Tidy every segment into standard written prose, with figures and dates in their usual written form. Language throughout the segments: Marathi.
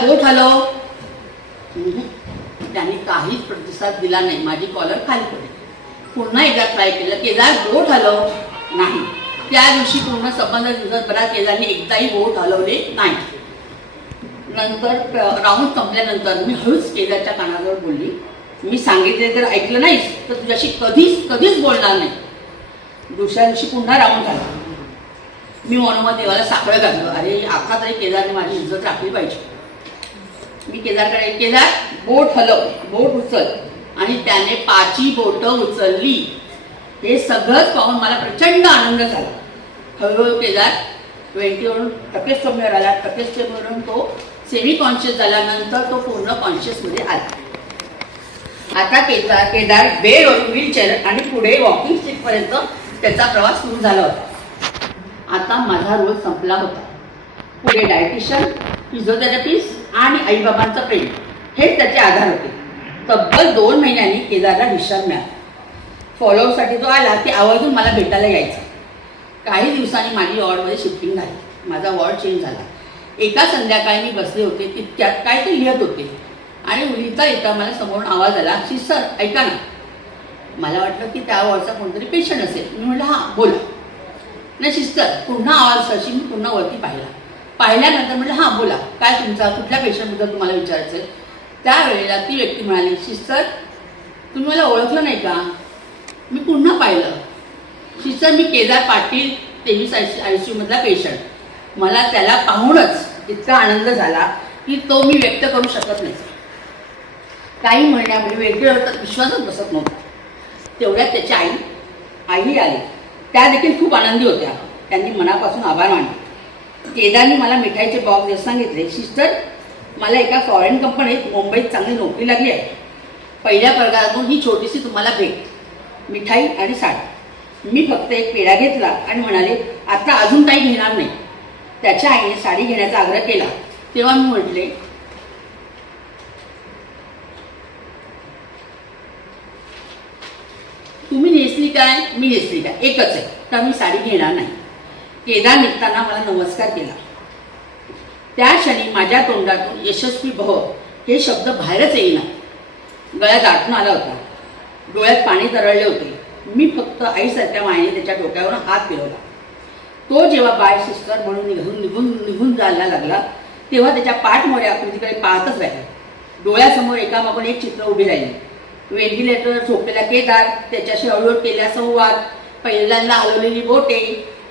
बोट हलव. त्यांनी काहीच प्रतिसाद दिला नाही. माझी कॉलर खाली पडली. पुन्हा एकदा ट्राय केलं. केदार बोट हलव. नाही. त्या दिवशी पूर्ण संबंध दिवसभरात केदारने एकदाही बोट हलवले नाही. नंतर राऊंड संपल्यानंतर मी हळूच केदारच्या कानाजवळ बोलली, मी सांगितले तर ऐकलं नाहीस तर तुझ्याशी कधीच बोलणार नाही. दुसऱ्या दिवशी पुन्हा राऊंड झाला. मी मनोमन देवाला साखळं घातलं. अरे आता तरी केदारने माझी इज्जत राखली पाहिजे. मी केदारकडे, केदार बोट हलव, बोट उचल. आणि त्याने 5 बोटं उचलली. हे सगळंच पाहून मला प्रचंड आनंद झाला. हळूहळू केदार 20वरून टक्केच कमीवर आला. टक्केच कमीवरून तो सेमी कॉन्शियस झाल्यानंतर तो पूर्ण कॉन्शियसमध्ये आला. आता केदार बेडवरून व्हीलचेअर आणि पुढे वॉकिंग स्टिकपर्यंत त्याचा प्रवास सुरू झाला होता. आता माझा रोल संपला होता. पुढे डायटिशियन, फिजिओथेरपिस्ट आणि आईबाबांचं प्रेम हेच त्याचे आधार होते. तब्बल 2 महिन्यांनी केदारला डिस्चार्ज मिळाला. फॉलोअपसाठी तो आला की आवर्जून मला भेटायला यायचा. काही दिवसांनी माझी वॉर्डमध्ये शिफ्टिंग झाली. माझा वॉर्ड चेंज झाला. एका संध्याकाळी मी बसले होते, तितक्यात काय ते लिहित होते आणि लिहिता येता मला समोरून आवाज आला, सिस्टर ऐका ना. मला वाटलं की त्या वॉर्डचा कोणतरी पेशंट असेल. मी म्हटलं हां बोला. नाही सिस्टर. पुन्हा आवाज अशी मी पुन्हा वरती पाहिल्यानंतर म्हटलं हां बोला, काय तुमचा कुठल्या पेशंटबद्दल तुम्हाला विचारायचं आहे. त्यावेळेला ती व्यक्ती म्हणाली, सिस्टर तुम्ही मला ओळखलं नाही का. मी पुन्हा पाहिलं. सिस्टर मी केदार पाटील 23 ICU मधला पेशंट. मला त्याला पाहूनच इतका आनंद झाला की तो मी व्यक्त करू शकत नाही. काही महिन्यामध्ये वेगळं तर विश्वासच बसत नव्हता. तेवढ्यात त्याची आईही आली. त्या देखील खूप आनंदी होत्या. त्यांनी मनापासून आभार मानले. केदारने मला मिठाईचे बॉक्स देत सांगितले, सिस्टर मला एका फॉरेन कंपनीत मुंबईत चांगली नोकरी लागली आहे. पहिल्या पगारातून ही छोटीशी तुम्हाला भेट, मिठाई आणि साडी. मी फक्त एक पेढा घेतला आणि म्हणाले आता अजून काही घेणार नाही. त्याच्या आईने साडी घेण्याचा आग्रह केला. तेव्हा मी म्हटले तुम्ही नेसली काय, मी नेसली काय, एकच आहे, तर मी साडी घेणार नाही. केदार निघताना मला नमस्कार केला. त्या क्षणी माझ्या तोंडातून यशस्वी भव हे शब्द बाहेरच येईना. गळ्यात आटून आला होता. डोळ्यात पाणी तरळले होते. मी फक्त आईसारख्या मायेने त्याच्या डोक्यावर हात फिरवला. तो जेव्हा बाय सिस्टर म्हणून निघून जायला लागला तेव्हा त्याच्या पाठमोऱ्या आकृतीकडे पाहतच राहिले. डोळ्यासमोर एकामागून एक चित्र उभे राहिले. व्हेंटिलेटरवर झोपलेला केदार, त्याच्याशी हळूहळू केलेला संवाद, पहिल्यांदा हलवलेली बोटे,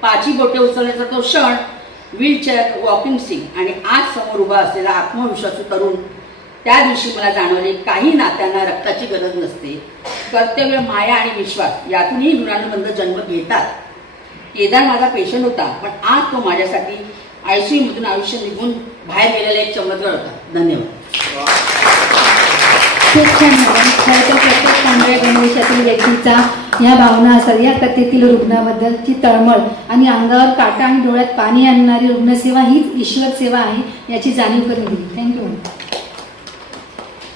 5 बोटे उचलण्याचा तो क्षण, व्हीलचेअर, वॉकिंग स्टिक आणि आज समोर उभा असलेला आत्मविश्वासू तरुण. त्या दिवशी मला जाणवले काही नात्यांना रक्ताची गरज नसते. कर्तव्य, माया आणि विश्वास यातूनही ऋणानुबंध जन्म घेतात. केदार माझा पेशंट होता, पण आज तो माझ्यासाठी ICU मधून आयुष्य निघून बाहेर गेलेला एक चमत्कार होता. धन्यवाद. खूप छान मॅडम. खरं तर प्रत्येक पांढऱ्या गणवेशातील व्यक्तीचा ह्या भावना असतात. या कथेतील रुग्णाबद्दलची तळमळ आणि अंगावर काटा आणि डोळ्यात पाणी आणणारी रुग्णसेवा हीच ईश्वर सेवा आहे याची जाणीव करून दिली. थँक्यू.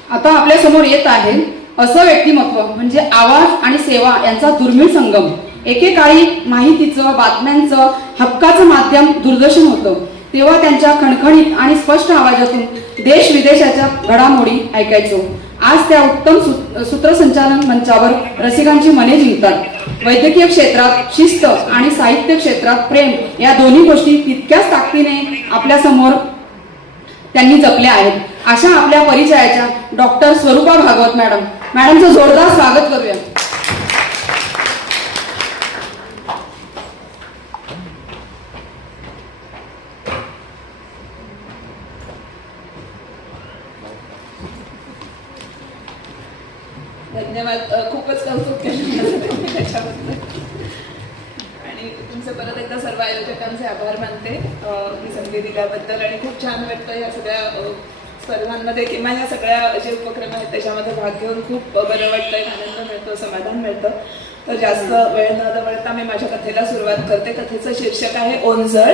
आता आपल्या समोर येत आहे असं व्यक्तिमत्व म्हणजे आवाज आणि सेवा यांचा दुर्मिळ संगम. एकेकाळी माहितीचं, बातम्यांचं, हक्काचं माध्यम दूरदर्शन होतं. तेव्हा त्यांच्या खणखणीत आणि स्पष्ट आवाजातून देश विदेशाच्या घडामोडी ऐकायचो. आज त्या उत्तम सूत्रसंचालन मंचावर रसिकांची मने जिंकतात. वैद्यकीय क्षेत्रात शिस्त आणि साहित्य क्षेत्रात प्रेम या दोन्ही गोष्टी तितक्याच ताकदीने आपल्या समोर त्यांनी जपल्या आहेत. अशा आपल्या परिचयाच्या डॉक्टर स्वरूपा भागवत मॅडमचं जोरदार स्वागत करूया. धन्यवाद. खूपच कौतुक केलं त्याच्याबद्दल आणि तुमचे परत एकदा सर्व आयोजकांचे आभार मानते ही संधी दिल्याबद्दल. आणि खूप छान वाटतं या सगळ्या स्पर्धांमध्ये किंवा या सगळ्या जे उपक्रम आहेत त्याच्यामध्ये भाग घेऊन खूप बरं वाटतं, आनंद मिळतो, समाधान मिळतं. तर जास्त वेळ न दवडता मी माझ्या कथेला सुरुवात करते. कथेचं शीर्षक आहे ओंजळ.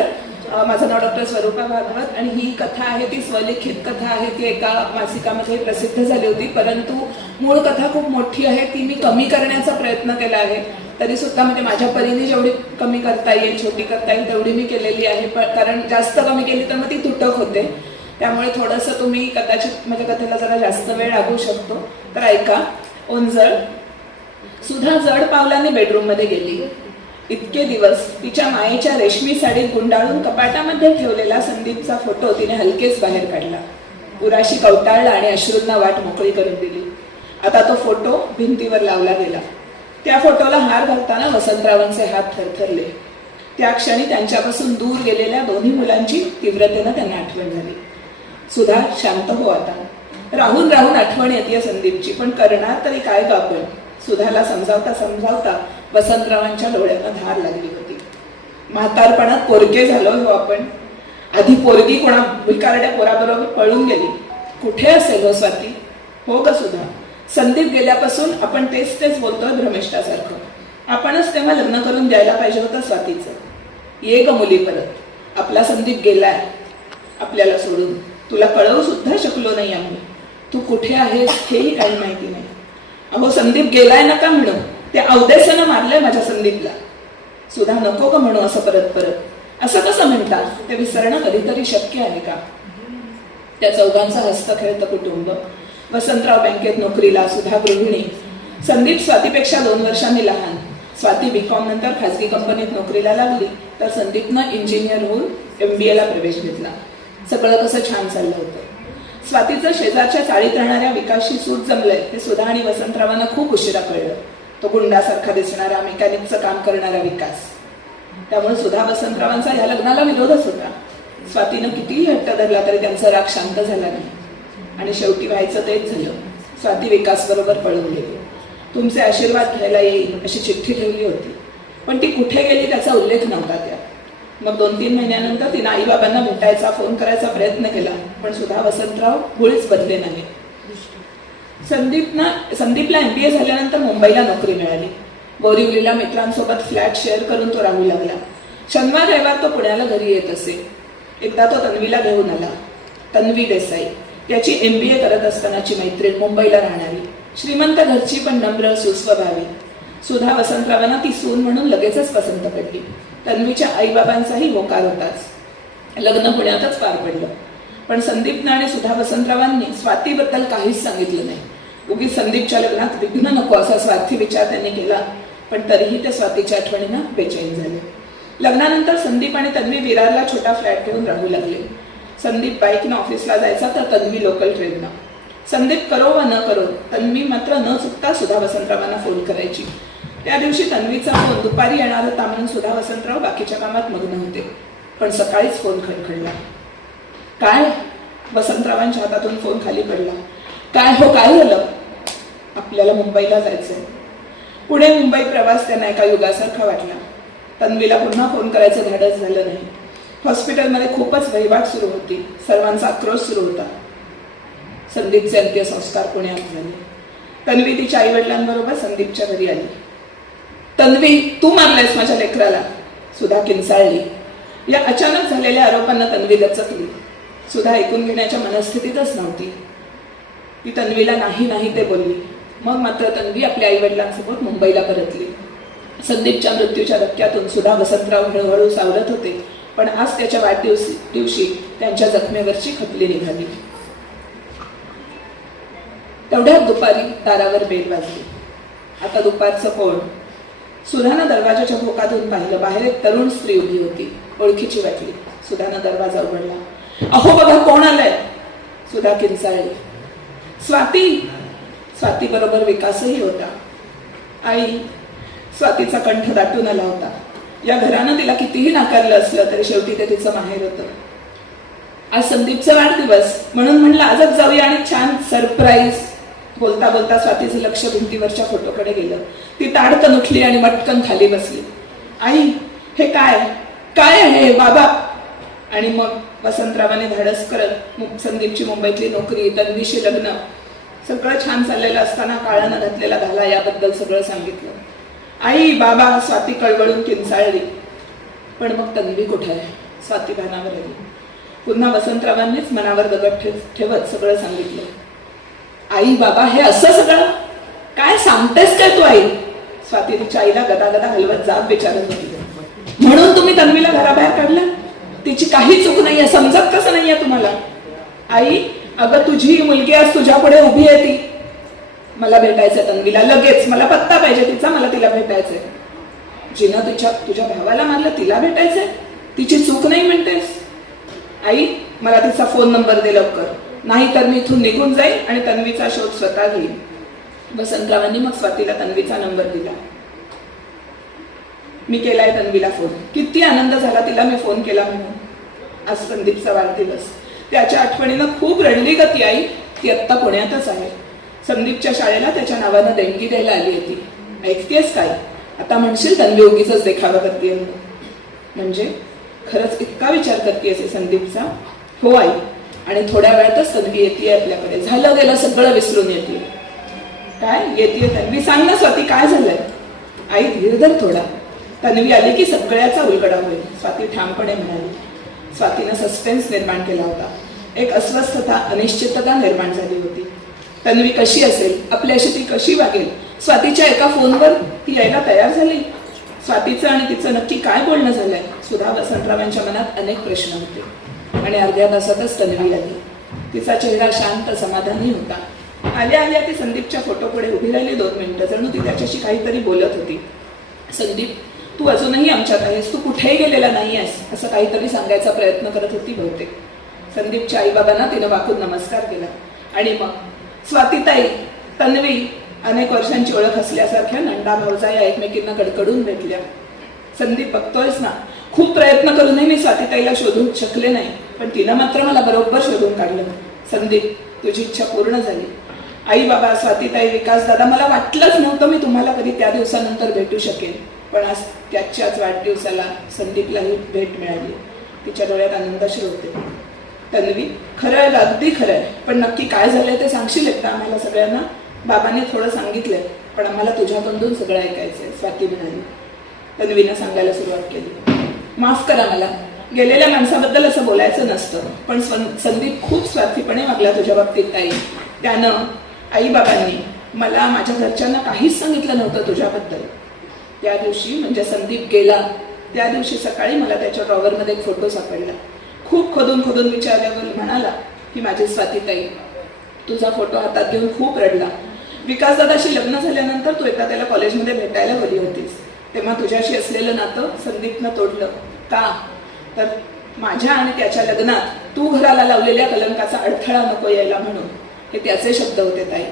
माझं नाव डॉक्टर स्वरूपा भागवत आणि ही कथा आहे ती स्वलिखित कथा आहे. ती एका मासिकामध्ये प्रसिद्ध झाली होती, परंतु मूळ कथा खूप मोठी आहे. ती मी कमी करण्याचा प्रयत्न केला आहे. तरी सुद्धा म्हणजे माझ्या परीने जेवढी कमी करता येईल, छोटी करता येईल तेवढी मी केलेली आहे. कारण जास्त कमी केली तर मग ती तुटक होते. त्यामुळे थोडंसं तुम्ही कदाचित माझ्या कथेला जरा जास्त वेळ लागू शकतो. तर ऐका. ओंजळ. सुधा जड पावलाने बेडरूममध्ये गेली. इतके दिवस तिच्या मायेच्या रेशमी साडीत गुंडाळून कपाटामध्ये ठेवलेला संदीपचा फोटो तिने हलकेच बाहेर काढला, उराशी कवटाळला आणि अश्रूंना वाट मोकळी करून दिली. आता तो फोटो भिंतीवर लावला गेला. त्या फोटोला हार घालताना वसंतरावांचे हात थरथरले. त्या क्षणी त्यांच्यापासून दूर गेलेल्या दोन्ही मुलांची तीव्रतेनं त्यांना आठवण झाली. सुधा, शांत हो आता. राहून राहून आठवण येते संदीपची, पण करणार तरी काय ग आपण? सुधाला समजावता समजावता वसंतरावांच्या डोळ्यांना धार लागली होती. म्हातारपणात पोरके झालो हो आपण. आधी पोरगी कोणा भिकारड्या पोराबरोबर पळून गेली. कुठे असेल हो स्वाती? हो ग सुधा, संदीप गेल्यापासून आपण तेच तेच बोलतोय भ्रमिष्ठासारखं. आपणच तेव्हा लग्न करून द्यायला पाहिजे होतं स्वातीचं. ये ग मुली परत. आपला संदीप गेलाय आपल्याला सोडून. तुला कळवू सुद्धा शकलो नाही आम्ही. तू कुठे आहेस हेही काही माहिती नाही. अहो, संदीप गेलाय नका म्हणू. त्या अवदेशानं मारलंय माझ्या संदीपला. सुधा, नको का म्हणू असं परत परत. असं कसं म्हणतात? ते विसरणं कधीतरी शक्य आहे का? त्या चौघांचं हस्त खेळतं कुटुंब. वसंतराव बँकेत नोकरीला, सुधा गृहिणी. संदीप स्वातीपेक्षा 2 वर्षांनी लहान. स्वाती बीकॉम नंतर खासगी कंपनीत नोकरीला लागली, तर संदीपनं इंजिनियर होऊन MBA ला प्रवेश घेतला. सगळं कसं छान चाललं होतं. स्वातीचं शेजारच्या चाळीत राहणाऱ्या विकासशी सूट जमलंय हे सुधा आणि वसंतरावांना खूप उशिरा कळलं. तो गुंडासारखा दिसणारा, मेकॅनिकचं काम करणारा विकास. त्यामुळे सुधा वसंतरावांचा या लग्नाला विरोधच होता. स्वातीनं कितीही हट्ट धरला तरी त्यांचा राग शांत झाला नाही. आणि शेवटी व्हायचं तेच झालं. स्वाती विकास बरोबर पळून गेली. तुमचे आशीर्वाद घ्यायला येईल अशी चिठ्ठी ठेवली होती, पण ती कुठे गेली त्याचा उल्लेख नव्हता त्यात. मग 2-3 महिन्यानंतर तिने आईबाबांना भेटायचा, फोन करायचा प्रयत्न केला, पण सुधा वसंतराव मुळीच बदले नाही. संदीपला MBA झाल्यानंतर मुंबईला नोकरी मिळाली. बोरिवलीला मित्रांसोबत फ्लॅट शेअर करून तो राहू लागला. शनिवार रविवार तो पुण्याला घरी येत असे. एकदा तो तन्वीला घेऊन आला. तन्वी देसाई, त्याची MBA करत असतानाची मैत्रीण, मुंबईला राहणारी, श्रीमंत घरची पण नम्र सुस्वभावी. सुधा वसंतरावांना ती सून म्हणून लगेचच पसंत पडली. तन्वीच्या आईबाबांचाही होकार होताच. लग्न पुण्यातच पार पडलं. पण संदीपनं आणि सुधा वसंतरावांनी स्वातीबद्दल काहीच सांगितलं नाही. उगीच संदीपच्या लग्नात विघ्न नको असा स्वार्थी विचार त्यांनी केला, पण तरीही ते स्वातीच्या आठवणीनं बेचैन झाले. लग्नानंतर संदीप आणि तन्वी विरारला छोटा फ्लॅट घेऊन राहू लागले. संदीप बाईकनं ऑफिसला जायचा, तर तन्वी लोकल ट्रेननं. संदीप करो वा न करो, तन्वी मात्र न चुकता सुधा वसंतरावांना फोन करायची. त्या दिवशी तन्वीचा फोन दुपारी येणार होता म्हणून सुधा वसंतराव बाकीच्या कामात मग्न होते. पण सकाळीच फोन खडखडला. काय? वसंतरावांच्या हातातून फोन खाली पडला. काय हो, काय झालं? आपल्याला मुंबईला जायचंय. पुणे मुंबई प्रवास त्यांना एका युगासारखा वाटला. तन्वीला पुन्हा फोन करायचं धाडस झालं नाही. हॉस्पिटलमध्ये खूपच वहिवाट सुरू होती. सर्वांचा आक्रोश सुरू होता. संदीपचे अंत्यसंस्कार पुण्यात झाले. तन्वी तिच्या आई वडिलांबरोबर संदीपच्या घरी आली. तन्वी, तू मारलायस माझ्या लेकराला. सुधा किंचाळली. या अचानक झालेल्या आरोपांना तन्वी दचकली. सुधा ऐकून घेण्याच्या मनस्थितीतच नव्हती. ती तन्वीला नाही नाही ते बोलली. मग मात्र तन्वी आपल्या आई वडिलांसोबत मुंबईला परतली. संदीपच्या मृत्यूच्या धक्क्यातून सुधा वसंतराव हळूहळू सावरत होते, पण आज त्याच्या वाढदिवशी त्यांच्या जखमेवरची खपली निघाली. तेवढ्यात दुपारी दारावर बेल वाजली. आता दुपारचं कोण? सुधानं दरवाजाच्या भोकातून पाहिलं. बाहेर एक तरुण स्त्री उभी होती. ओळखीची वाटली. सुधानं दरवाजा उघडला. अहो बघा, कोण आलंय? सुधा किंचाळली. स्वाती. स्वाती बरोबर विकासही होता. आई. स्वातीचा कंठ दाटून आला होता. या घरानं तिला कितीही नाकारलं असलं तरी शेवटी ते तिचं माहेर होतं. आज संदीपचा वाढदिवस म्हणून म्हणलं आजच जाऊया आणि छान सरप्राईज. बोलता बोलता स्वातीचं लक्ष भिंतीवरच्या फोटोकडे गेलं. ती ताडकन उठली आणि मटकन खाली बसली. आई, हे काय? काय आहे बाबा? आणि मग वसंतरावांनी धाडस करत संदीपची मुंबईतली नोकरी, तन्वीशी लग्न, सगळं छान चाललेलं असताना काळानं घातलेला घाला याबद्दल सगळं सांगितलं. आई, बाबा. स्वाती कळवळून किंचाळली. पण मग तन्वी कुठे आहे? स्वाती भानावर आली. पुन्हा वसंतरावांनीच मनावर दगड ठेवत सगळं सांगितलं. आई, बाबा, हे असं सगळं काय सांगतेस काय तू आई? स्वाती तिच्या आईला गदागदा हलवत जाब विचारत होती. म्हणून तुम्ही तन्वीला घराबाहेर काढलं? तिची काही चूक नाहीये, समजत कसं नाहीये तुम्हाला? आई, अगं तुझी मुलगी आज तुझ्या पुढे उभी आहे ती. मला भेटायचंय तन्वीला लगेच. मला पत्ता पाहिजे तिचा. मला तिला भेटायचंय. जिनं तुझ्या भावाला मारलं तिला भेटायचंय. तिची चूक नाही म्हणतेस. आई, मला तिचा फोन नंबर दे लवकर. नाही तर मी इथून निघून जाईल आणि तन्वीचा शोध स्वतः घेईन. वसंतरावांनी मग स्वातीला तन्वीचा नंबर दिला. मी केलाय तन्वीला फोन. किती आनंद झाला तिला मी फोन केला म्हणून. आज संदीपचा वाढदिवस. त्याच्या आठवणीनं खूप रडली ग ती आई. ती आत्ता पुण्यातच आहे. संदीपच्या शाळेला त्याच्या नावानं देणगी द्यायला आली होती. ऐकतेस काय? आता म्हणशील तन्वी उगीच देखावा करते म्हणजे खरंच इतका विचार करतेस संदीपचा? हो आई. आणि थोड्या वेळातच तन्वी येते आपल्याकडे. झालं गेलं सगळं विसरून येते. काय येते तन्वी? सांग ना स्वाती, काय झालंय? आई धीर धर थोडा. तन्वी आली की सगळ्याचा उलगडा होईल, स्वाती ठामपणे म्हणाली. स्वातीनं सस्पेन्स निर्माण केला होता. एक अस्वस्थता, अनिश्चितता निर्माण झाली होती. तन्वी कशी असेल, आपल्याशी ती कशी वागेल? स्वातीच्या एका फोनवर ती यायला तयार झाली. स्वातीचं आणि तिचं नक्की काय बोलणं झालंय? सुधा वसंतरावांच्या मनात अनेक प्रश्न होते. आणि अर्ध्या तासातच तन्वी आली. तिचा चेहरा शांत, समाधानी होता. आल्या आल्या ती संदीपच्या फोटो पुढे उभी राहिली 2 मिनिटं. जणू ती त्याच्याशी काहीतरी बोलत होती. संदीप, तू अजूनही आमच्यात आहेस. तू कुठेही गेलेला नाही आहेस, असं काहीतरी सांगायचा प्रयत्न करत होती बहुतेक. संदीपच्या आईबाबांना तिनं वाकून नमस्कार केला. आणि मग स्वातीताई, तन्वी अनेक वर्षांची ओळख असल्यासारख्या नंदा भाऊजाया एकमेकींना कडकडून भेटल्या. संदीप, बघतोयस ना, खूप प्रयत्न करूनही मी स्वातीताईला शोधून शकले नाही, पण तिनं मात्र मला बरोबर शोधून काढलं. संदीप, तुझी इच्छा पूर्ण झाली. आई बाबा, स्वातीताई, विकास दादा, मला वाटलंच नव्हतं मी तुम्हाला कधी त्या दिवसानंतर भेटू शकेन. पण आज त्याच्याच वाढदिवसाला संदीपलाही भेट मिळाली. तिच्या डोळ्यात आनंदाश्रू होते. तन्वी, खरं आहे, अगदी खरं आहे, पण नक्की काय झालंय ते सांगशील एकदा आम्हाला सगळ्यांना? बाबांनी थोडं सांगितलंय, पण आम्हाला तुझ्या तोंडून सगळं ऐकायचंय, स्वाती म्हणाली. तन्वीनं सांगायला सुरुवात केली. माफ करा मला, गेलेल्या माणसाबद्दल असं बोलायचं नसतं, पण संदीप खूप स्वार्थीपणे वागला तुझ्या बाबतीत आई. त्यानं, आई बाबांनी मला, माझ्या घरच्यांना काहीच सांगितलं नव्हतं तुझ्याबद्दल. त्या दिवशी म्हणजे संदीप गेला त्या दिवशी सकाळी मला त्याच्या ड्रॉवरमध्ये एक फोटो सापडला. खूप खोदून खोदून विचारल्यावर म्हणाला की माझी स्वातीताई. तुझा फोटो हातात घेऊन खूप रडला. विकासदादाशी लग्न झाल्यानंतर तू एकदा त्याला कॉलेजमध्ये भेटायला गेली होतीस, तेव्हा तुझ्याशी असलेलं नातं संदीपनं तोडलं. का? तर माझ्या आणि त्याच्या लग्नात तू घराला लावलेल्या कलंकाचा अडथळा नको यायला म्हणून. हे त्याचे शब्द होते ताई.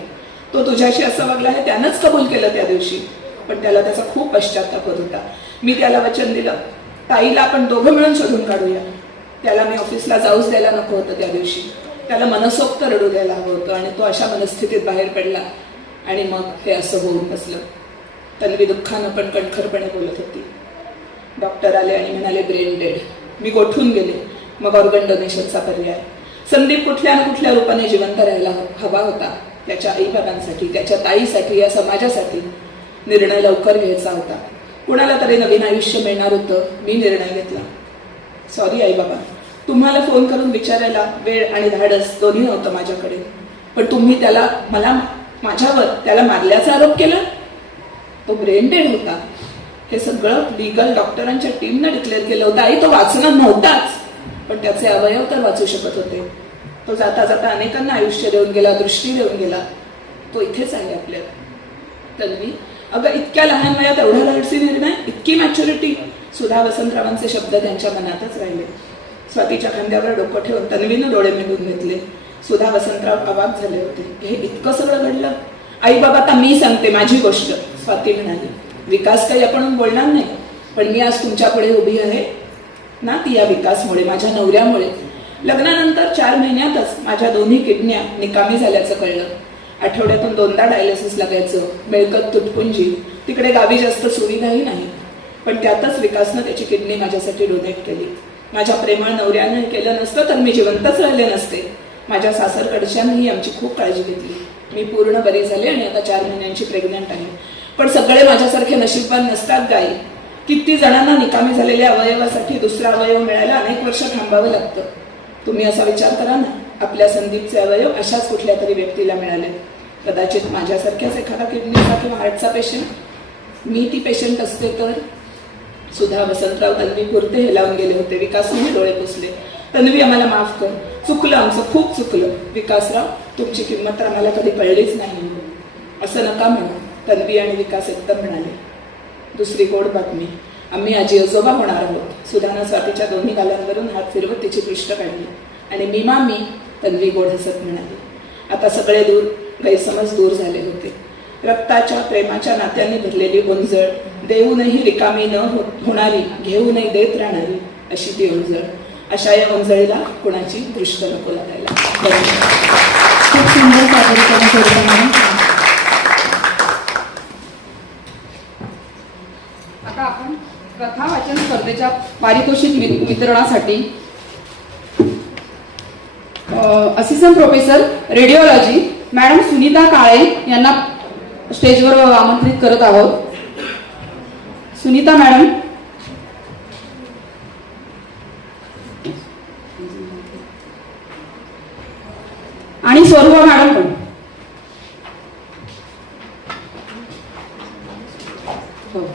तो तुझ्याशी असं वागला हे त्यानंच कबूल केलं त्या दिवशी, पण त्याला त्याचा खूप पश्चात्ताप होत होता. मी त्याला वचन दिलं, ताईला आपण दोघं मिळून शोधून काढूया. त्याला मी ऑफिसला जाऊच द्यायला नको होतं त्या दिवशी. त्याला मनसोक्त रडू द्यायला हवं होतं आणि तो अशा मनस्थितीत बाहेर पडला आणि मग हे असं होऊन बसलं. तन्वी दुःखानं पण कणखरपणे बोलत होती. डॉक्टर आले आणि म्हणाले ब्रेन डेड. मी गोठून गेले. मग ऑर्गन डोनेशनचा पर्याय. संदीप कुठल्या ना कुठल्या रूपाने जिवंत राहायला हवा होता. त्याच्या आईबाबांसाठी, त्याच्या ताईसाठी, या समाजासाठी. निर्णय लवकर घ्यायचा होता. कुणाला तरी नवीन आयुष्य मिळणार होतं. मी निर्णय घेतला. सॉरी आई बाबा, तुम्हाला फोन करून विचारायला वेळ आणि धाडस दोन्ही नव्हतं माझ्याकडे. पण तुम्ही त्याला, माझ्यावर त्याला मारल्याचा आरोप केला. तो ब्रेन डेड होता. हे सगळं लिगल डॉक्टरांच्या टीमनं डिक्लेअर केलं होतं. आई, तो वाचणार नव्हताच, पण त्याचे अवयव तर वाचू शकत होते. तो जाता जाता अनेकांना आयुष्य देऊन गेला, दृष्टी देऊन गेला. तो इथेच आहे आपल्यात. तन्वी, अगं इतक्या लहान वयात एवढा धाडसी निर्णय, इतकी मॅच्युरिटी. सुधा वसंतरावांचे शब्द त्यांच्या मनातच राहिले. स्वातीच्या खांद्यावर डोकं ठेवून तन्वीनं डोळे मिळून घेतले. सुधा वसंतराव अवाक झाले होते. हे इतकं सगळं घडलं? आई बाबा, आता मी सांगते माझी गोष्ट, स्वाती म्हणाली. विकास काही आपण बोलणार नाही, पण मी आज तुमच्या पुढे उभी आहे ना, ती या विकासमुळे, माझ्या नवऱ्यामुळे. लग्नानंतर 4 महिन्यातच माझ्या दोन्ही किडन्या निकामी झाल्याचं कळलं. आठवड्यातून 2दा डायलिसिस लागायचं. मिळकत तुटपुंजी. तिकडे गावी जास्त सुविधाही नाही. पण त्यातच विकासनं त्याची किडनी माझ्यासाठी डोनेट केली. माझ्या प्रेमळ नवऱ्यानं हे केलं नसतं तर मी जिवंतच राहिले नसते. माझ्या सासरकडच्यांनीही आमची खूप काळजी घेतली. मी पूर्ण बरी झाले आणि आता 4 महिन्यांची प्रेग्नंट आहे. पण सगळे माझ्यासारखे नशीबवान नसतात गाई. किती जणांना निकामी झालेल्या अवयवासाठी दुसरा अवयव मिळायला अनेक वर्ष थांबावं लागतं. तुम्ही असा विचार करा ना, आपल्या संदीपचे अवयव अशाच कुठल्या तरी व्यक्तीला मिळाले. कदाचित माझ्यासारख्याच एखादा किडनीचा किंवा हार्टचा पेशंट. मी ती पेशंट असते तर. सुधा वसंतराव तन्वी पुरते हेलावून गेले होते. विकासने डोळे पुसले. तन्वी, आम्हाला माफ कर. चुकलं आमचं, खूप चुकलं. विकासराव, तुमची किंमत तर आम्हाला कधी कळलीच नाही. असं नका म्हणू, तन्वी आणि विकास एकदम म्हणाले. दुसरी गोड बातमी, आम्ही आजी आजोबा होणार आहोत. सुधाना स्वातीच्या दोन्ही गालांवरून हात फिरवत तिची पृष्ठ काढली आणि मी मामी, तन्वी गोड हसत म्हणाली. आता सगळे दूर गैरसमज दूर झाले होते. रक्ताच्या प्रेमाच्या नात्यांनी भरलेली ओंजळ, देऊनही रिकामी न होणारी, घेऊनही देत राहणारी अशी ती ओंजळ. अशा या ओंजळीला कोणाची दृष्ट नको लागायला. खूप सुंदर सादरीकरण केलं मॅडम. आता आपण कथा वाचन स्पर्धेच्या पारितोषिक वितरणासाठी assistant professor radiology madam Sunita Kale यांना स्टेजवर आमंत्रित करत आहोत. सुनीता मॅडम. आणि स्वरूपा मॅडम पण. हो.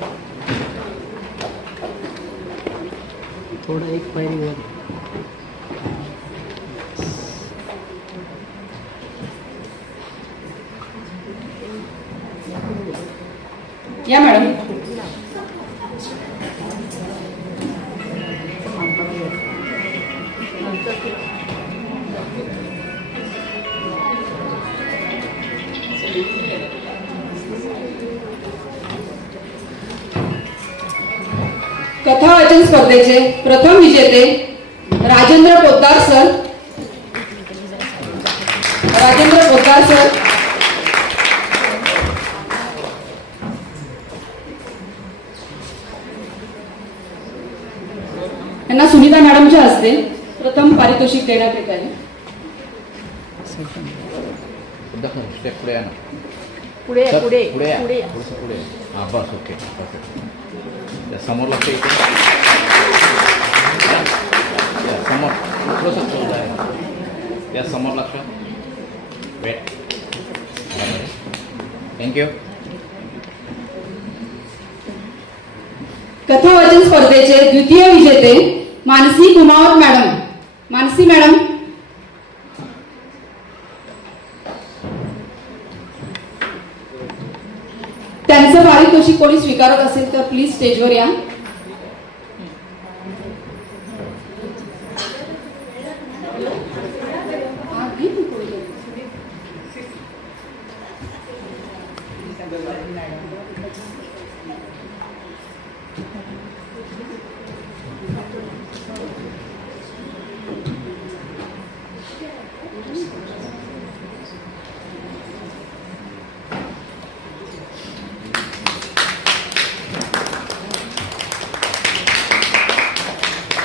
थोडं एक पायरीवर. या मॅडम. कथा वाचन स्पर्धेचे प्रथम विजेते राजेंद्र पोद्दार सर. राजेंद्र पोद्दार सर. यांना सुनीता मॅडमच्या हस्ते प्रथम पारितोषिक देण्यात येत आहे. स्टेप पुढे आहे ना. पुढे सर, पुढे पुढे आहे. पुढे थोडंसं पुढे आहे. हां बस ओके परफेक्ट. त्या समोर लक्ष इथे त्या समोर थोडंसं चौदा आहे. त्या समोर लक्ष. वेट. थँक्यू. कथा वाचन स्पर्धेचे द्वितीय विजेते मानसी कुमावत मॅडम. मानसी मॅडम. त्यांचं पारितोषिक कोणी स्वीकारत असेल तर प्लीज स्टेजवर या.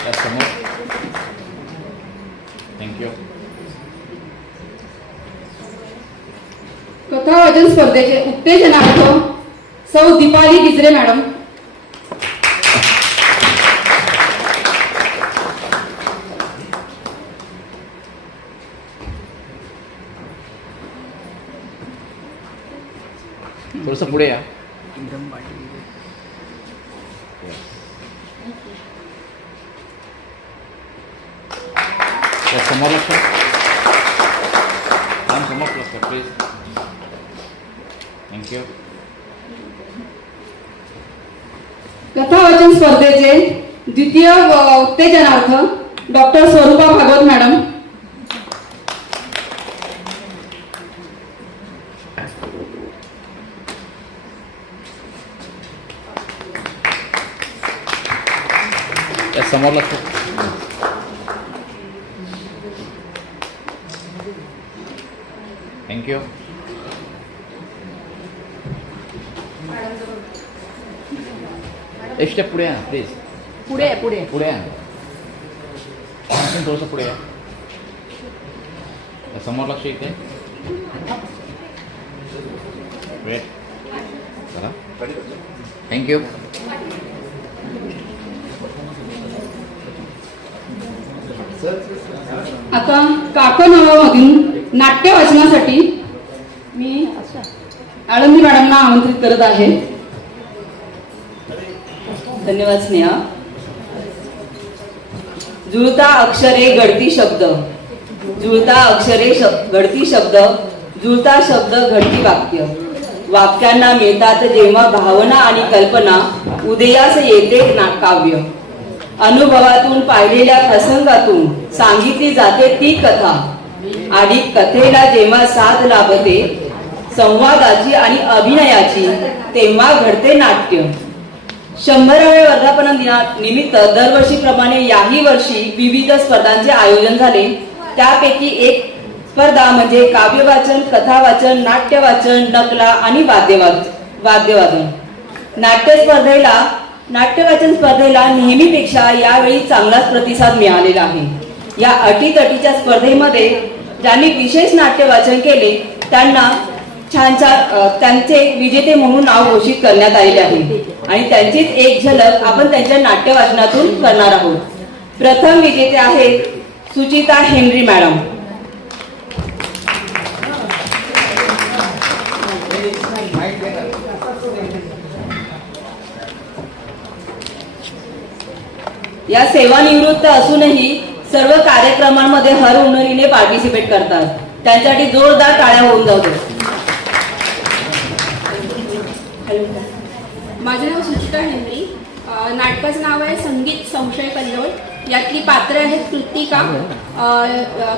त्या समोर. थँक्यू. कथा वाचन स्पर्धेचे उत्तेजनार्थ सौ दीपाली गिजरे मॅडम. थोडंसं पुढे या. त्या समोर लक्ष. समोर लक्ष प्लीज. थँक्यू. कथा वाचन स्पर्धेचे द्वितीय उत्तेजनार्थ डॉक्टर स्वरूपा भागवत मॅडम. त्या समोर लक्ष. थँक्यू. एक स्टेप पुढे या प्लीज. पुढे पुढे पुढे या. थोडंसं पुढे या. समोर लक्ष इथे. वेट. चला. थँक्यू. आता काको नावामधून नाट्य वाचनासाठी मी आळंदी मॅडमना आमंत्रित करत आहे. धन्यवाद स्नेहा. जुळता अक्षरे गळती शब्द जुळता अक्षरे घडती शब्द, जुळता शब्द घडती वाक्य. वाक्यांना मिळतात जेव्हा भावना आणि कल्पना उदयास येते काव्य. अनुभवातून पाहिलेल्या प्रसंगातून सांगितली जाते ती कथा आणि कथेला जेव्हा साथ लाभते संवादाची आणि अभिनयाची तेव्हा घडते नाट्य. 100व्या वर्धापन दिनानिमित्त दरवर्षीप्रमाणे याही वर्षी विविध स्पर्धांचे आयोजन झाले. त्यापैकी एक स्पर्धा म्हणजे काव्यवाचन, कथावाचन, नाट्यवाचन, नकला आणि वाद्यवादन. नाट्यवाचन स्पर्धेला नेहमीपेक्षा यावेळी चांगलाच प्रतिसाद मिळालेला आहे. या अटीतटीच्या स्पर्धेमध्ये ज्यांनी विशेष नाट्यवाचन केले त्यांना त्यांचे विजेते म्हणून नाव घोषित करण्यात आलेले आहे आणि त्यांचीच एक झलक आपण त्यांच्या नाट्यवाचनातून करणार आहोत. प्रथम विजेते आहेत सुचिता हेनरी मॅडम. या सेवानिवृत्त असूनही सर्व कार्यक्रमांमध्ये हरहुन्नरीने पार्टिसिपेट करतात. त्यांच्यासाठी जोरदार टाळ्या होऊन जाऊ. माझं नाव सुचिता हेनरी. नाटकाचं नाव आहे संगीत संशय कल्लोळ. यातली पात्र आहेत कृतिका.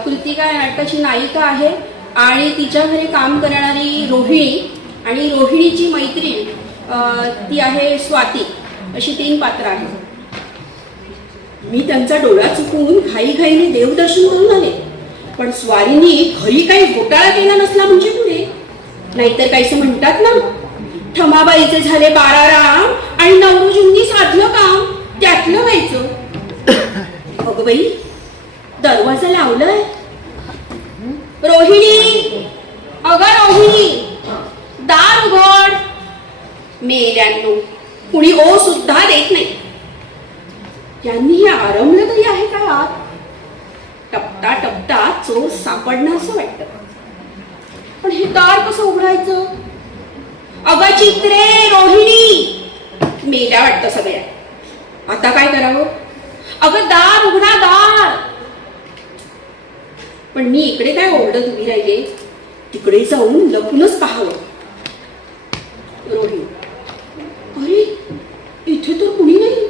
कृतिका या नाटकाची नायिका आहे आणि तिच्या घरी काम करणारी रोहिणी आणि रोहिणीची मैत्रीण ती आहे स्वाती. अशी 3 पात्र आहेत. मी त्यांचा डोळा चुकून घाईघाईने देवदर्शन करून आले, पण स्वारीनी घरी काही घोटाळा केला नसला म्हणजे पुढे. नाहीतर काहीसं म्हणतात ना, ठमाबाईचे झाले 12 राम आणि नवरोजींनी साधलं काम त्यातलं व्हायचं. अगं बाई, दरवाजा लावलाय. रोहिणी, अगं रोहिणी, दार उघड. मेल्यांनो, कुणी ओ सुद्धा देत नाही. यांनी हे आरंभलं तरी आहे का आत? टपता टपता चोर सापडणं असं वाटतं, पण हे दार कसं उघडायचं? अगं चित्रे, रोहिणी, मेल्या वाटतं सगळ्या. आता काय करावं? अगं दार उघडा, दार. पण मी इकडे काय ओरडत उभी राहिले? तिकडे जाऊन लपूनच पाहावं. रोहिणी, अरे इथे तर कुणी नाही.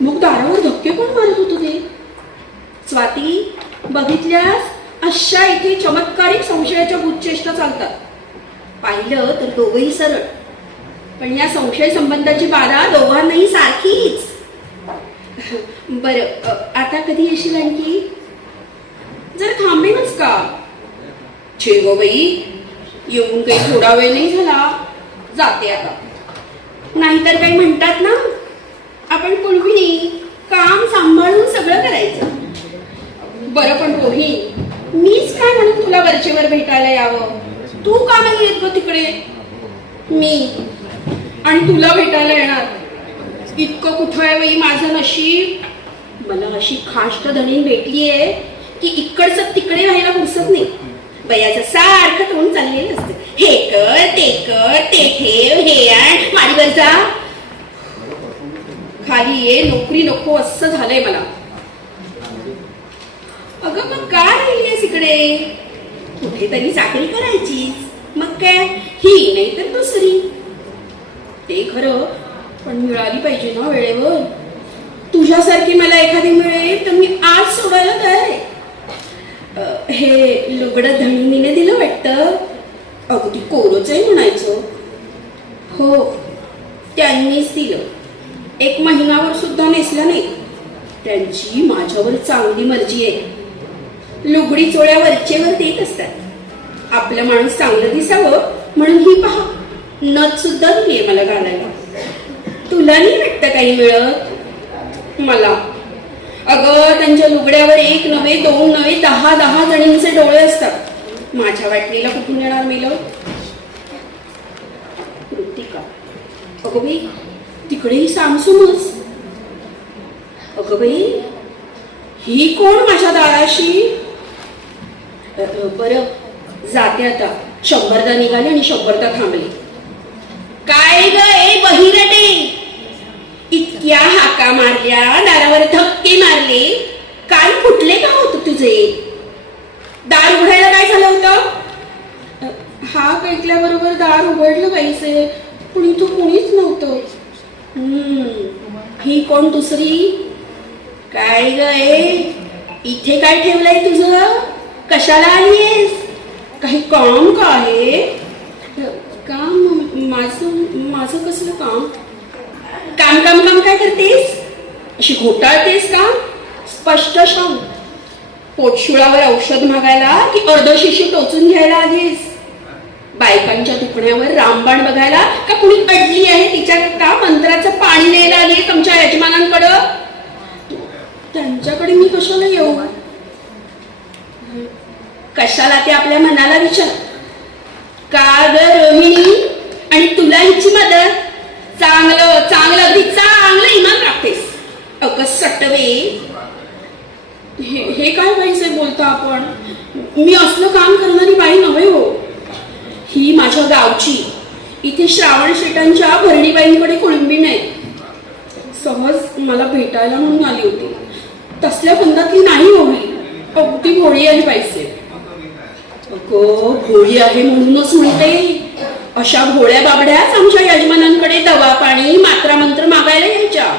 मग दारावर धक्के कोण मारत होतं ते? स्वाती, बघितल्यास अशा इथे चमत्कारिक संशयाच्या गुच्चेष्टा चालतात. पाहिलं तर दोघंही सरळ, पण या संशय संबंधाची बाधा दोघांनाही सारखीच. बरं, आता कधी येशील आणखी? जर थांबेनच का? छे गो बाई, येऊन काही थोडा वेळ नाही झाला, जाते आता. नाहीतर काही म्हणतात ना, आपण कुलविनी काम सांभाळून सगळं करायचं. बरं, पण रोहिणी, मीच काय म्हणून तुला वरचेवर भेटायला यावं? तू का नाही येत ग तिकडे? मी आणि तुला भेटायला येणार इतकं कुठं आहे बाई माझं नशीब. मला अशी खाष्ट धनीन भेटलीये की इकडचं तिकडे व्हायला फुरसत नाही. बयाचं सारखं तोंड चाललेलं असतं. हे कर, ते कर, ते ठेव, हे आण, माडीवर जा, खाली ये, नोकरी नको असं झालंय मला. अगं मग काय राहिलीस इकडे? कुठेतरी चाकरी करायची. मग काय, ही नाही तर दुसरी. ते खरं, पण मिळाली पाहिजे ना वेळेवर. तुझ्यासारखी मला एखादी मिळेल तर मी आज सोडायला तयार आहे. हे लुगडं धणीने दिलं वाटतं. अगदी कोरच आहे म्हणायचं. हो, त्यांनीच दिलं. 1 महिनावर सुद्धा नेसलं नाही. त्यांची माझ्यावर चांगली मर्जी आहे. लुगडी चोळ्या वरचेवर देत असतात. आपला माणूस चांगलं दिसावं म्हणून ही पहा, नथ सुद्धा दिलीये मला घालायला. तुला नाही वाटतं काही मिळत? मला अगं त्यांच्या लुगड्यावर 1 नव्हे 2 नव्हे 10 जणींचे डोळे असतात. माझ्या वाटणीला कुठून येणार मिळव? कृतिका, अगं बाई तिकडेही सामसुमच. अगं बाई, ही कोण माझ्या दाराशी? बरं, जाते आता. 100दा निघाले आणि 100दा थांबले. काय ग ए बहिरटे, इतक्या हाका मारल्या, दारावर धक्के मारले, काय फुटले का होत तुझे? दार उघडायला काय झालं होतं? हाक ऐकल्याबरोबर दार उघडलं बाईचे, पण इथं कोणीच नव्हतं. ही कोण दुसरी? काय ग इथे काय ठेवलंय तुझं? कशाला आलीयस? काही काम का आहे? काम? माझं कसलं काम? काम काम काम काय करतेस? अशी घोटाळतेस का? स्पष्ट सांग. पोटशुळावर औषध मागायला की अर्ध शिशी टोचून घ्यायला आलीस? बायकांच्या दुखण्यावर रामबाण बघायला का कुणी अडली आहे तिच्याकरता मंत्राचं पाणी न्यायला आली तुमच्या यजमानांकडं? त्यांच्याकडे मी कशाला येऊ? कशाला ते आपल्या मनाला विचार. का ग रोहिणी? आणि तुला हिची मदत? चांगलं चांगलं अगदी चांगलं इमान राखतेस. अगं सटवे, हे काय बाईचे बोलतो आपण? मी असलं काम करणारी बाई नव्हे हो. ही माझ्या गावची, इथे श्रावण शेटांच्या भरणीबाईंकडे कुळंबी नाही. सहज मला भेटायला म्हणून आली होती. तसल्या बंदातली नाही होई. अगदी भोळी आली पाहिजे. अगं भोळी आहे म्हणूनच म्हणते. अशा भोळ्या बाबड्याच आमच्या यजमानांकडे दवा पाणी मात्रा मंत्र मागायला यायच्या.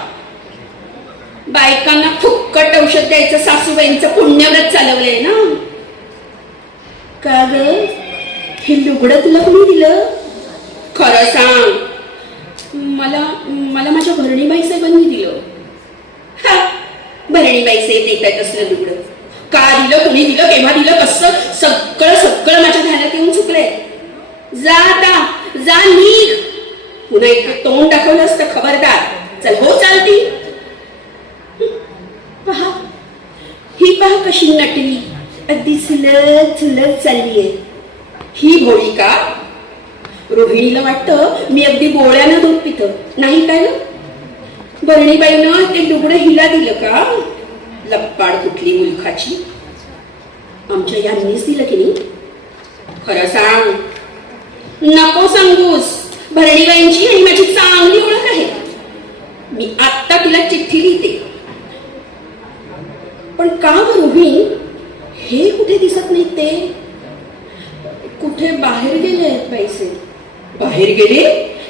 बायकांना फुक्कट औषध द्यायचं सासूबाईंचं पुण्यव्रत चालवलंय ना. का ग हे लुगडं तुला कोणी दिलं? खरं सांग. मला माझ्या भरणीबाई साहेबांनी दिलं. भरणीबाई साहेब देतात असलं लुगडं? का दिलं, कोणी दिलं, केव्हा दिलं, कसं, सगळं माझ्या ध्यानात येऊन चुकलंय. जा आता, जा निघ. पुन्हा इथे तोंड दाखवलं असतं खबरदार. चल हो चालती. पहा ही पहा कशी नटली, अगदी सुलत सुलत चाललीये. ही भोळी का? रोहिणीला वाटतं मी अगदी बोळ्यानं दूध पितं. नाही काय? भरणीबाईनं ते लुगडं हिला दिलं का? लप्पाड कुठली मुलखाची. आमच्या यांनीच दिलं की नाही? खरं सांग. नको सांगूस. भरणीबाईंची आणि माझी चांगली ओळख आहे. मी आत्ता तिला चिठ्ठी लिहिते. पण का रोहिणी हे कुठे दिसत नाहीत? ते कुठे बाहेर गेले आहेत पैसे? बाहेर गेले?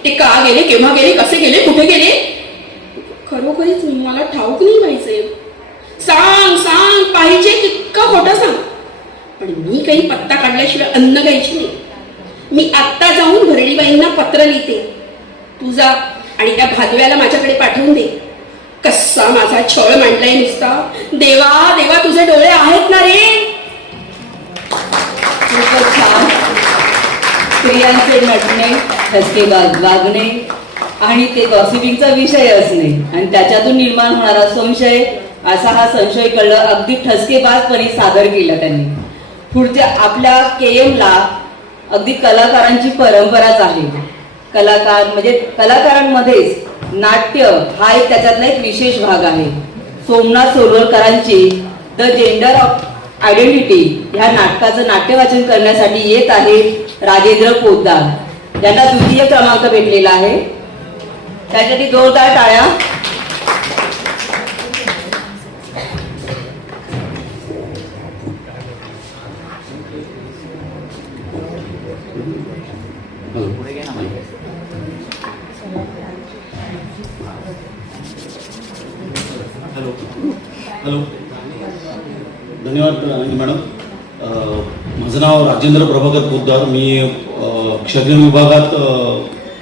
ते का गेले, केव्हा गेले, कसे गेले, कुठे गेले? खरोखरीच मला ठाऊक नाही पाहिजे. सांग सांग, पाहिजे तितकं खोटं सांग. पण मी काही पत्ता काढल्याशिवाय अन्न घ्यायची नाही. मी आत्ता जाऊन भरणीबाईंना पत्र लिहिते. तू जा आणि त्या भादव्याला माझ्याकडे पाठवून दे. कसा माझा छळ मांडलाय नुसता. देवा देवा, तुझे डोळे आहेत ना रे? खूपच छान. स्त्रियांचे नटणे, ठसकेबाज वागणे आणि ते गॉसिपिंगचा विषय असणे आणि त्याच्यातून निर्माण होणारा संशय, असा हा संशय कळलं अगदी ठसकेबाजपणे सादर केला त्यांनी. पुढच्या आपल्या केएमला अगदी कलाकारांची परंपराच आहे. कलाकार म्हणजे कलाकारांमध्येच नाट्य हा एक त्याच्यातला एक विशेष भाग आहे. सोमनाथ सोलवलकरांची द जेंडर ऑफ आयडेंटिटी ह्या नाटकाचं नाट्यवाचन करण्यासाठी येत आहे राजेंद्र पोद्दार, ज्यांना द्वितीय क्रमांक भेटलेला आहे. त्यासाठी जोरदार टाळ्या. हॅलो, धन्यवाद मॅडम. माझं नाव राजेंद्र प्रभाकर पोद्दार. मी क्षगन विभागात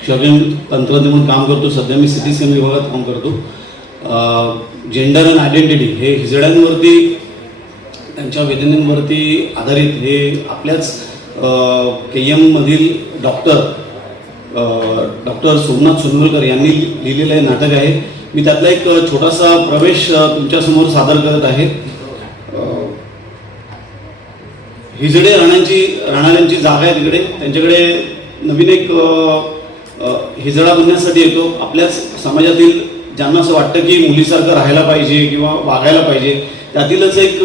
क्षगन तंत्रज्ञ म्हणून काम करतो. सध्या मी सिटी स्कॅन विभागात काम करतो. जेंडर अँड आयडेंटिटी हे हिजड्यांवरती, त्यांच्या वेदनेंवरती आधारित हे आपल्याच केएम मधील डॉक्टर सोमनाथ सोनवलकर यांनी लिहिलेलं हे नाटक आहे. मी त्यातला एक छोटासा प्रवेश तुमच्यासमोर सादर करत आहे. हिजडे राहणाऱ्यांची जागा आहे तिकडे. त्यांच्याकडे नवीन एक हिजडा बनण्यासाठी येतो. आपल्याच समाजातील ज्यांना असं वाटतं की मुलीसारखं राहायला पाहिजे किंवा वागायला पाहिजे, त्यातीलच एक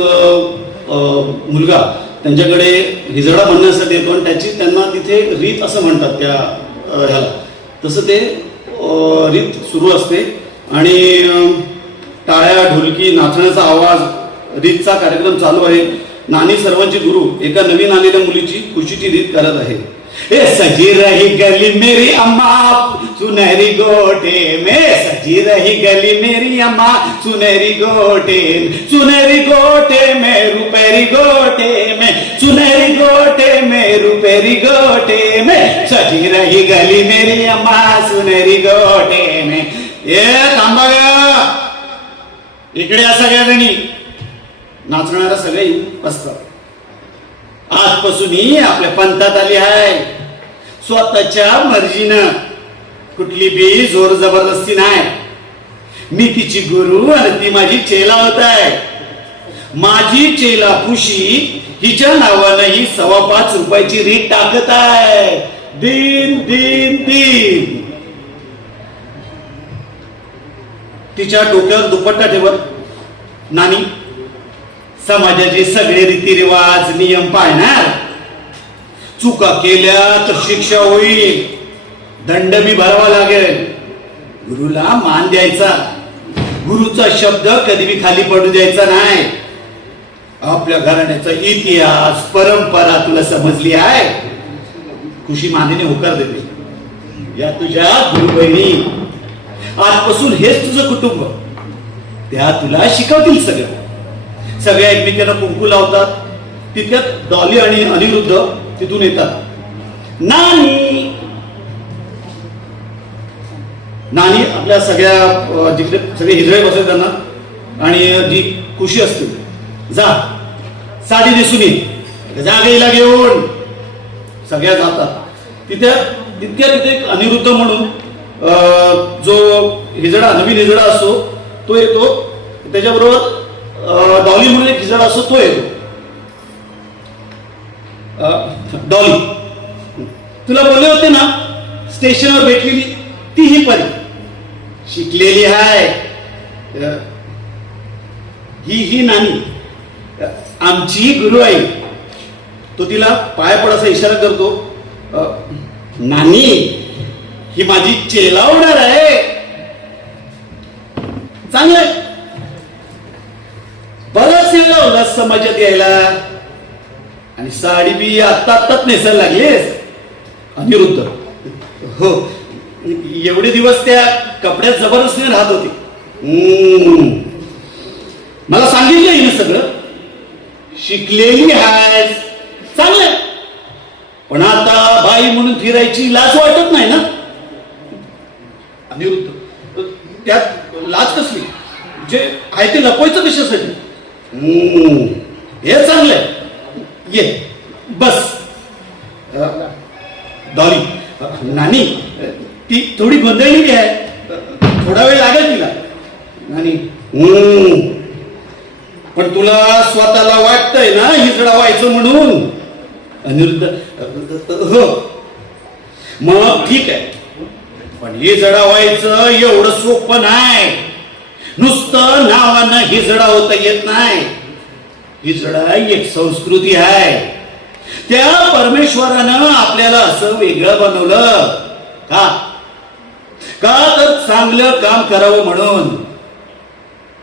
मुलगा त्यांच्याकडे हिजडा बनण्यासाठी येतो आणि त्यांना तिथे रीत असं म्हणतात त्या ह्याला. तसं ते रीत सुरू असते आणि टाळ्या, ढोलकी, नाचण्याचा आवाज, रीतचा कार्यक्रम चालू आहे. नानी सर्वांची गुरु एका नवीन आलेल्या मुलीची खुशीची रीत करत आहे. ए सजी रही गली मेरी अम्मा सुनहरी गोटे में, सजी रही गली मेरी अम्मा सुनहरी गोटे में रुपेरी गोटे में, सुनहरी गोटे में रुपेरी गोटे में, सजी रही गली मेरी अम्मा सुनहरी गोटे में. ए थांबा ग, इकडे या सगळ्या जणी. नाचणारा सगळे असतात. आजपासून ही आपल्या पंथात आली आहे. स्वतःच्या मर्जीनं, कुठली बी जोर जबरदस्ती नाही. मी तिची गुरु आणि ती माझी चेला होत आहे. माझी चेला खुशी हिच्या नावानं ही 5.25 रुपयाची रीत टाकत आहे. दिन दिन दिन. तिच्या डोक्यावर दुपट्टा ठेवत, नानी समाजाचे सगळे रीतिरिवाज नियम पाळणार. चुका केल्या तर शिक्षा होईल, दंड बी भरावा लागेल. गुरुला मान द्यायचा, गुरुचा शब्द कधी बी खाली पडू द्यायचा नाही. आपल्या घराण्याचा इतिहास परंपरा तुला समजली आहे. खुशी मानेने होकार देते. या तुझ्या गुरु बहिणी, आजपासून हेच तुझं कुटुंब. त्या तुला शिकवतील सगळं. सगळ्या एकमेकांना कुंकू लावतात. तितक्यात डॉली आणि अनिरुद्ध तिथून येतात. नानी नानी आपल्या सगळ्या जिकडे सगळे हिजळे बसले त्यांना आणि जी खुशी असते, जा साडी दिसून ये, जा गेला घेऊन. सगळ्या जातात. तितक्या तिथे एक अनिरुद्ध म्हणून जो हिजडा, नवीन हिजडा असतो तो येतो. त्याच्याबरोबर डॉली म्हणून एक हिजडा असतो तो येतो. डॉली, तुला बोलले होते ना स्टेशनवर भेटलेली ती ही परी, शिकलेली आहे. ही नानी आमची गुरु आई. तो तिला पाय पडायचा इशारा करतो. नानी ही माझी चेला होणार आहे. चांगलं बरंच लावला समाजात यायला. आणि साडी बी आत्ताच नेसायला लागलीस. अनिरुद्ध, हो एवढे दिवस त्या कपड्यात जबरदस्तीने राहत होती. मला सांगितलं हिने सगळं. शिकलेली आहेस, चांगलं. पण आता बाई म्हणून फिरायची लाज वाटत नाही ना. अनिरुद्ध, त्यात लाज कसली? जे आहे ते लपवायचं कशासाठी? हे चांगलंय. ये बस. डॉली, नानी ती थोडी गोंधळलेली आहे, थोडा वेळ लागेल तिला. नानी, पण तुला स्वतःला वाटतंय ना हिजडा व्हायचं म्हणून? अनिरुद्ध, हो मग ठीक आहे. पण हिजडा व्हायचं एवढं सोपं नाही. नुसतं नावानं हिजडा होता येत नाही. हिजडा एक संस्कृती आहे. त्या परमेश्वरानं आपल्याला असं वेगळं बनवलं का? तर चांगलं काम करावं म्हणून.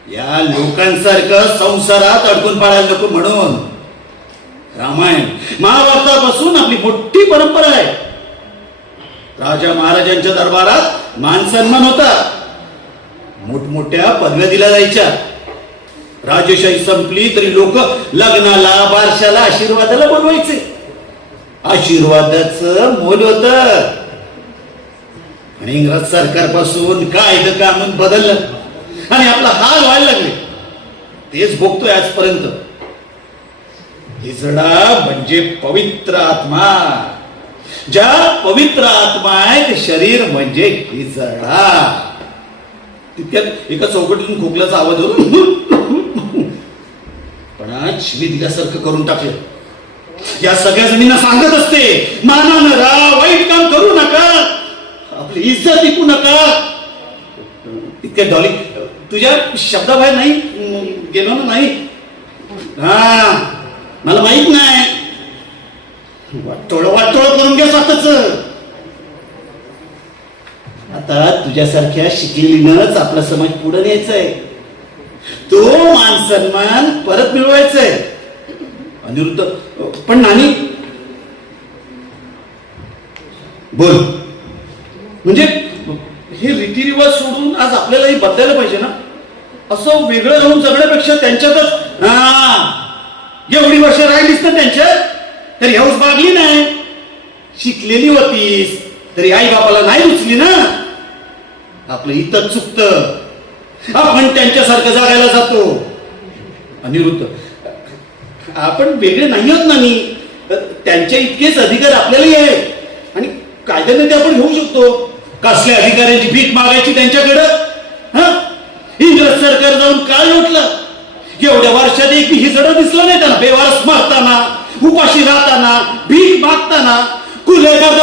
या लोकांसारखं संसारात अडकून पाडायला नको म्हणून. रामायण महाभारतापासून आपली मोठी परंपरा आहे. राजा महाराजांच्या दरबारात मान सन्मान होता. मोठमोठ्या पदव्या दिल्या जायच्या. राजेशाही संपली तरी लोक लग्नाला, बारशाला, आशीर्वादाला बोलवायचे. आशीर्वादाचं मोल होत. आणि इंग्रज सरकारपासून कायदा कानून बदललं आणि आपला हाल व्हायला लागले. तेच भोगतोय आजपर्यंत. हिजडा म्हणजे पवित्र आत्मा. ज्या पवित्र आत्मा आहे ते शरीर म्हणजे हिजडा. तितक्यात एका चौकटीतून खोकल्याचा आवाज होतो. पण आज मी दिल्यासारखं करून टाकलं. या सगळ्या जणींना सांगत असते, मानानं राहा, वाईट काम करू नका, आपली इज्जत टिकू नका. इतक्या डॉली, तुझ्या शब्दाबाहेर नाही गेलो ना? नाही, हा मला माहित नाही. वाटोळ करून घ्या स्वतःच. आता तुझ्यासारख्या शिकलेलीनच आपला समाज पुढे न्यायचा आहे. तो मान सन्मान परत मिळवायचा आहे. अनिरुद्ध, पण नानी बोल. म्हणजे हे रीतिरिवाज सोडून आज आपल्यालाही बदलायला पाहिजे ना. असं वेगळं राहून जगण्यापेक्षा त्यांच्यातच एवढी वर्ष राहिलीस ना त्यांच्यात, तरी हौस बागली नाही. शिकलेली होतीस तरी आई बापाला नाही उचली ना. आपलं इथं चुकतं, आपण त्यांच्यासारखं जगायला जातो. अनिरुद्ध, आपण वेगळे नाही आहोत ना. मी त्यांच्या इतकेच अधिकार आपल्यालाही आहेत आणि कायद्याने ते आपण घेऊ शकतो. कसल्या अधिकाऱ्यांची भीक मागायची त्यांच्याकडं? इंग्रज सरकार जाऊन काय लोटलं? एवढ्या वर्षात एक हिजडा दिसला नाही त्यांना. बेवारस मारताना, उपाशी राहताना, भीक मागताना, कुल्हेगार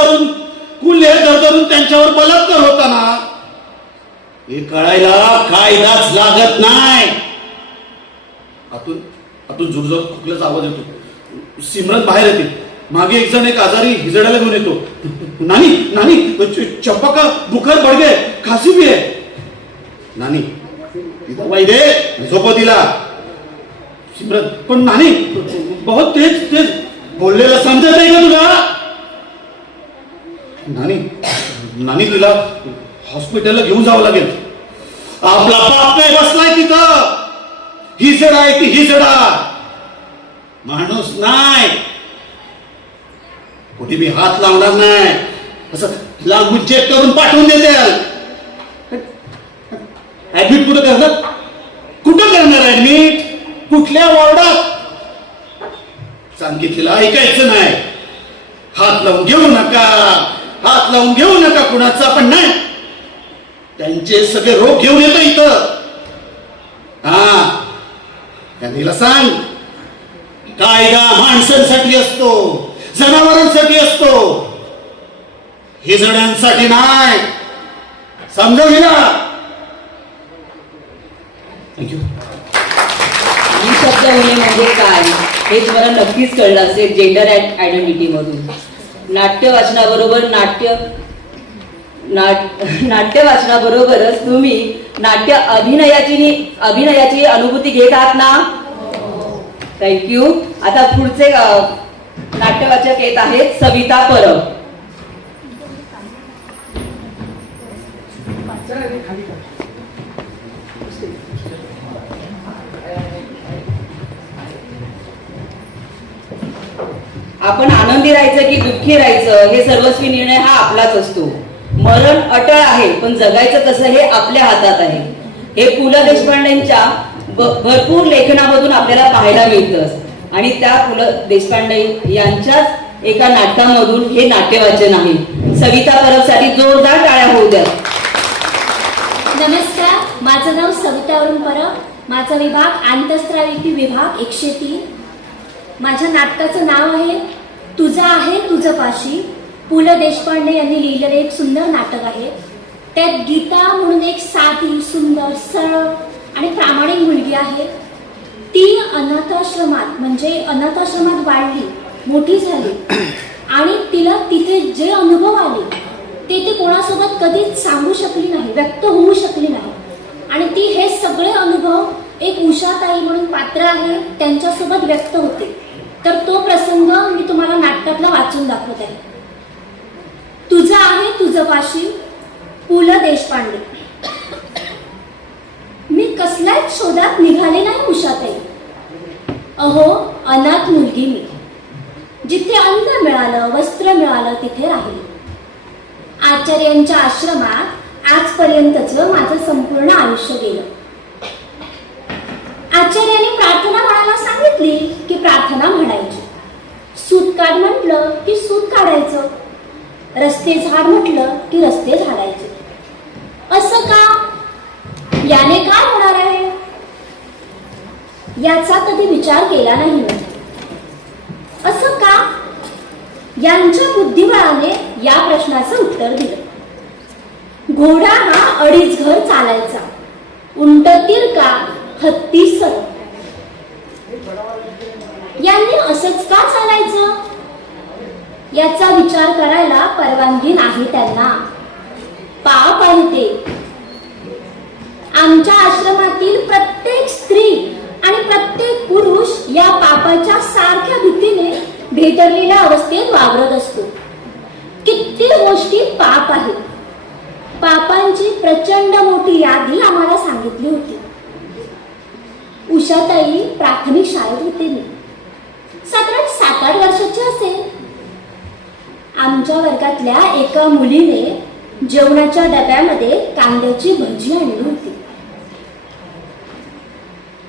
धरून त्यांच्यावर बलात्कार होताना. हे कळायला कायदाच लागत नाही. आतून जोरजोर खोकल्याचा आवाज येतो. सिमरन बाहेर येते. मागे एक जण एक आजारी हिजड्याला घेऊन येतो. नानी चप्पा का बुखार बढ़ गए, खांसी भी है. नानी दवाई दे, झोपव तिला. सिमरन, पण नानी बहुत तेज बोललेला समजत आहे का तुला? नानी तुला हॉस्पिटलला घेऊन जावं लागेल. आपला बाप काय बसलाय तिथं. हिजडा आहे ती हिजडा, माणूस नाही. कुठे मी हात लावणार नाही. असं लांबून चेक करून पाठवून देते. ऍडमिट कुठं करणार? कुठं करणार ऍडमिट? कुठल्या वॉर्डात? सांगितलेलं ऐकायचं नाही. हात लावून घेऊ नका कुणाचा. पण नाही, त्यांचे सगळे रोग घेऊन येतो इथं. त्यांनीला सांग, कायदा माणसांसाठी असतो, जनावरांसाठी असतो, हिजड्यांसाठी नाही. समजा गेला. थँक्यू. ही शब्द होणे म्हणजे काय हे तुम्हाला नक्कीच कळलं असेल जेंडर आयडेंटिटी मधून. नाट्य वाचनाबरोबरच तुम्ही नाट्य अभिनयाची अनुभूती घेत आहात ना. थँक्यू. आता पुढचे नाट्यवाचक येत आहेत सविता परब. आपण आनंदी राहायचं की दुःखी राहायचं हे सर्वस्वी निर्णय हा आपलाच असतो. मरण अटळ आहे पण जगायचं कसं हे आपल्या हातात आहे. हे पु ल देशपांडेंच्या भरपूर लेखनामधून आपल्याला पाहायला मिळतं आणि त्या पु ल देशपांडे यांच्याच एका नाटकामधून हे नाट्यवाचन आहे. सविता परबसाठी जोरदार टाळ्या होऊ द्या. नमस्कार, माझं नाव सविता अरुण परब. माझा विभाग आंतरस्राविकी विभाग 103. माझ्या नाटकाचं नाव आहे तुझं आहे तुझं पाशी. पु ल देशपांडे यांनी लिहिलेलं एक सुंदर नाटक आहे. त्यात गीता म्हणून एक साधी, सुंदर, सरळ आणि प्रामाणिक मुलगी आहे. ती अनाथाश्रमात वाढली, मोठी झाली आणि तिला तिथे जे अनुभव आले ते कोणासोबत कधीच सांगू शकली नाही, व्यक्त होऊ शकली नाही. आणि ती हे सगळे अनुभव एक उषाताई म्हणून पात्र आहे त्यांच्यासोबत व्यक्त होते. तर तो प्रसंग मी तुम्हाला नाटकातला वाचून दाखवत आहे. तुझं आहे तुझं पाशी, पु ल देशपांडे. मी कसल्याच शोधात निघाले नाही उषाताई. अहो अनाथ मुलगी मी. जिथे अन्न मिळालं, वस्त्र मिळालं तिथे राहिले. आचार्यांच्या आश्रमात आजपर्यंतचं माझं संपूर्ण आयुष्य गेलं. आचार्यांनी प्रार्थना म्हणायला सांगितली की प्रार्थना म्हणायची. सूत काढ म्हटलं की सूत काढायचं. रस्ते झाड म्हटलं की रस्ते झाडायचे. असं का? याने काय होणार आहे याचा कधी विचार केला नाही मी. असं का? यांच्या बुद्धिबळाने या प्रश्नाचं उत्तर दिलं. घोडा हा 2.5 घर चालायचा. उंट तिरका, हत्ती सरळ. यांनी असंच का चालायचं याचा विचार करायला परवानगी नाही त्यांना. पाप आहे ते. आमच्या आश्रमातील प्रत्येक स्त्री आणि प्रत्येक पुरुष या पापाच्या सारख्या भीतीने भेदरलेल्या अवस्थेत वावरत असतो. किती गोष्टी पाप आहेत. पापांची प्रचंड मोठी यादी आम्हाला सांगितली होती. उषाताई प्राथमिक शाळेत होते. मी साधारण 7-8 वर्षाची असेल. आमच्या वर्गातल्या एका मुलीने जेवणाच्या डब्यामध्ये कांद्याची भजी आणली होती.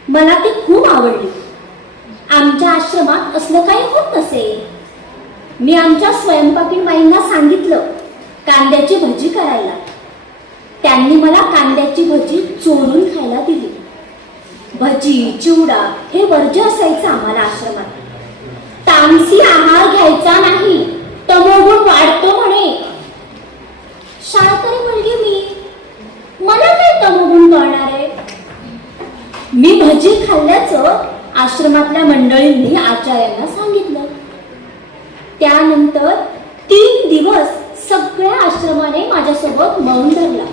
मला ती खूप आवडली. आमच्या आश्रमात असलं काही होत नसे. मी आमच्या स्वयंपाकीण बाईंना सांगितलं कांद्याची भजी करायला. त्यांनी मला कांद्याची भजी चोरून खायला दिली. भजी चिवडा हे वर्ज्य असायचं आम्हाला आश्रमात. तामसी आहार घ्यायचा नाही, तमोगुण वाढतो म्हणे. शाळकरी मुलगी मला काय तमोगुण कळणार आहे. मी भजी खाल्ल्याचं आश्रमातल्या मंडळींनी आचार्यांना सांगितलं. त्यानंतर 3 दिवस सगळ्या आश्रमाने माझ्यासोबत मौन धरला.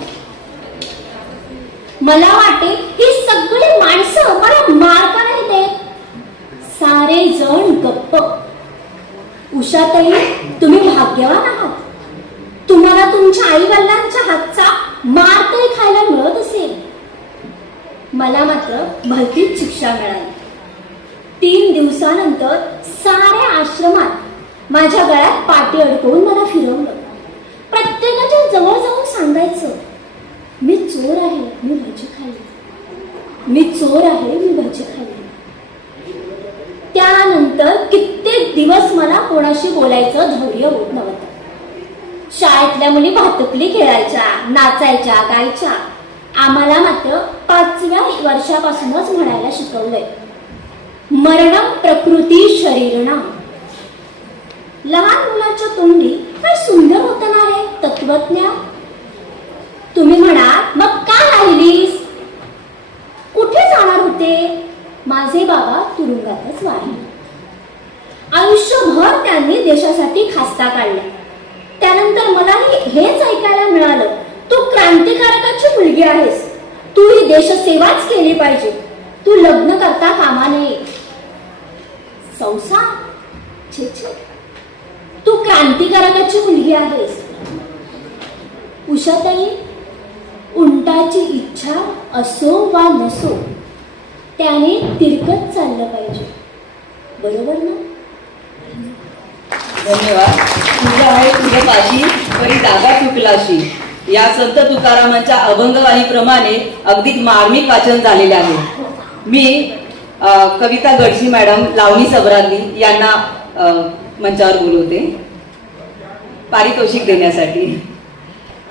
मला वाटे ही सगळी माणसं मला मार का नाही देत. सारे जण गप्प. उषाताई, तुम्ही भाग्यवान आहात. तुम्हाला तुमच्या आई वडिलांच्या हातचा मार तरी खायला मिळत असेल. मला मात्र भलतीच शिक्षा मिळाली. 3 दिवसानंतर साऱ्या आश्रमात माझ्या गळ्यात पाटी अडकवून मला फिरवलं. प्रत्येकाच्या जवळ जाऊन सांगायचं, मी चोर आहे, मी भजी खाल्ली. मी चोर आहे, मी भजी खाल्ली. त्यानंतर कित्येक दिवस मला कोणाशी बोलायचं धैर्य होत नव्हतं. शाळेतल्या मुली भातुकली खेळायच्या, नाचायच्या, गायच्या. आम्हाला मात्र 5व्या वर्षापासूनच म्हणायला शिकवलंय, मरणं प्रकृती शरीरणा. लहान मुलाच्या तोंडी काय सुंदर होतं ना रे तत्वज्ञान. तुम्ही म्हणाल, मग का राहिलीस, कुठे जाणार होते. माझे बाबा तुरुंगातच वाढले. आयुष्यभर त्यांनी देशासाठी खास्ता काढल्या. त्यानंतर मला हेच ऐकायला मिळालं, तू क्रांतिकारकाची मुलगी आहेस, तू ही देशसेवाच केली पाहिजे, तू लग्न करता कामा नये. संसार छे छे, तू क्रांतिकारकाची मुलगी आहेस. उषाताई, उंटाची इच्छा असो वा नसो त्याने तिरकत चाललं पाहिजे, बरोबर ना. धन्यवाद. तुझ्या आहे तुझ्या पाशी परी जागा चुकलाशी या संत तुकारामांच्या अभंगवाणीप्रमाणे अगदी मार्मिक वाचन झालेले आहे. मी कविता गडशी मॅडम, लावणी सबरांनी यांना मंचावर बोलवते पारितोषिक देण्यासाठी.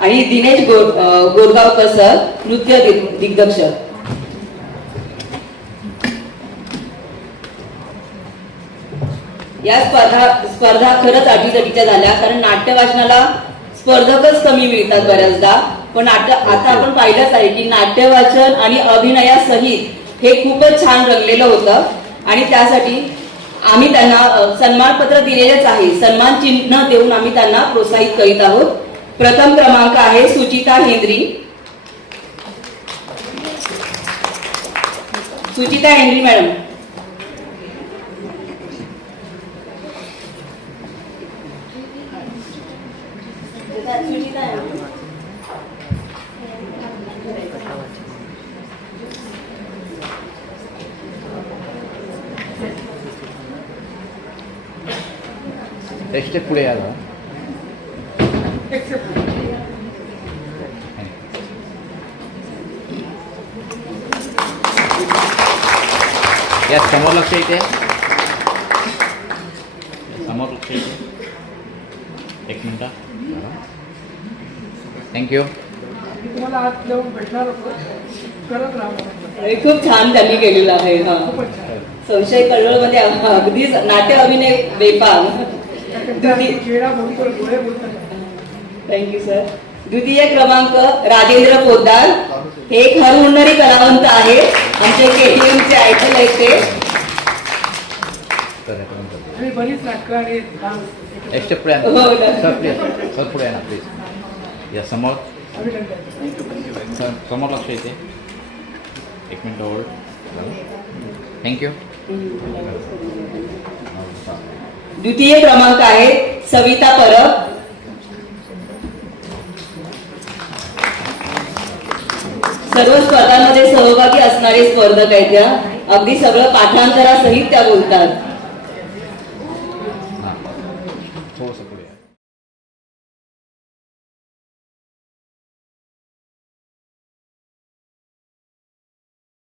आणि दिनेश गोरगावकर सर, नृत्य दिग्दर्शक. या स्पर्धा खरंच अटीतटीच्या झाल्या, कारण नाट्य वाचनाला स्पर्धकच कमी मिळतात बऱ्याचदा. पण आता आपण पाहिलंच आहे की नाट्य वाचन आणि अभिनयासहित हे खूपच छान रंगलेलं होतं. आणि त्यासाठी आम्ही त्यांना सन्मानपत्र दिलेलेच आहे. सन्मान चिन्ह देऊन आम्ही त्यांना प्रोत्साहित करीत आहोत. प्रथम क्रमांक आहे Suchita Henry. Suchita Henry madam. एक स्टेप पुढे या. या समोर लक्ष इथे, समोर लक्ष इथे. 1 मिनिट. थँक्यू. खूप छान त्यांनी केलेलं आहे. संशय कळवळ मध्ये अगदीच नाट्य अभिनय बेपान. Thank you sir. द्वितीय क्रमांक राजेंद्र पोद्दार. हे एक हरहुन्नरी कलावंत आहे, आमचे KTMचे आयडल आहेत ते. एक स्टेप पुढे हो ना. सर प्लीज, सर पुढे या ना प्लीज. या समोर, समोर लक्ष येते. 1 मिनिट होल्ड. थँक्यू. द्वितीय क्रमांक आहे सविता परब. सर्व स्पर्धांमध्ये सहभागी असणारे स्पर्धक आहेत त्या. अगदी सगळं पाठांतरासहित त्या बोलतात. थोडंसं पुढे.